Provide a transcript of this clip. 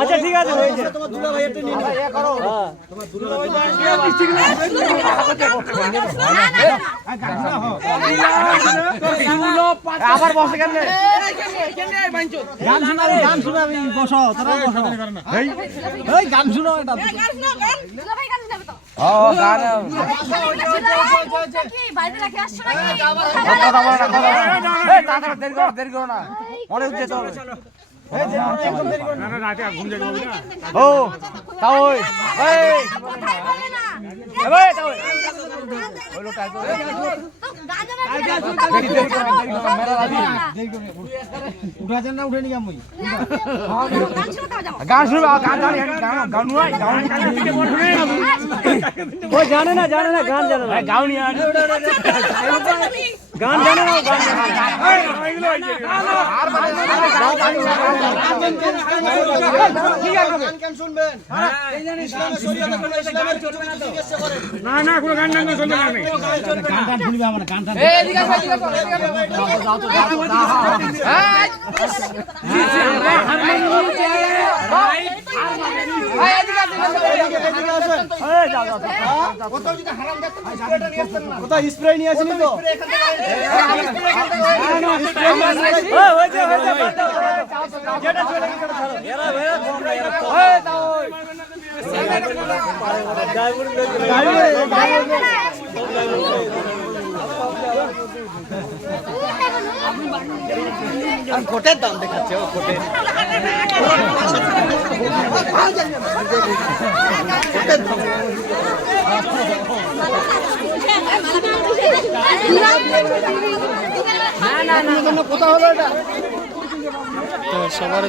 আচ্ছা ঠিক আছে হয়েছে তোমার দুলা ভাই একটা নিয়ে নাও করো তোমার দুলা ভাই আবার বসে কেন গান শোনাবি বসো তোরা বসো এই গান শোনো এটা ও গান দেরি করো না অনেক যেতে হবে ও তাও উঠাছেন না উঠেনি আমি গান শুনবে গান জানে না গান জানে না গাউনি গান জানে না গান শুনবেন না না কোনো গান গান চলবে না গান টান শুনবে আমরা গান টান কোথায় স্প্রে নিয়ে আসেনি তো কোটের দাম দেখাচ্ছে ও কোটের কোথা হলো এটা সবার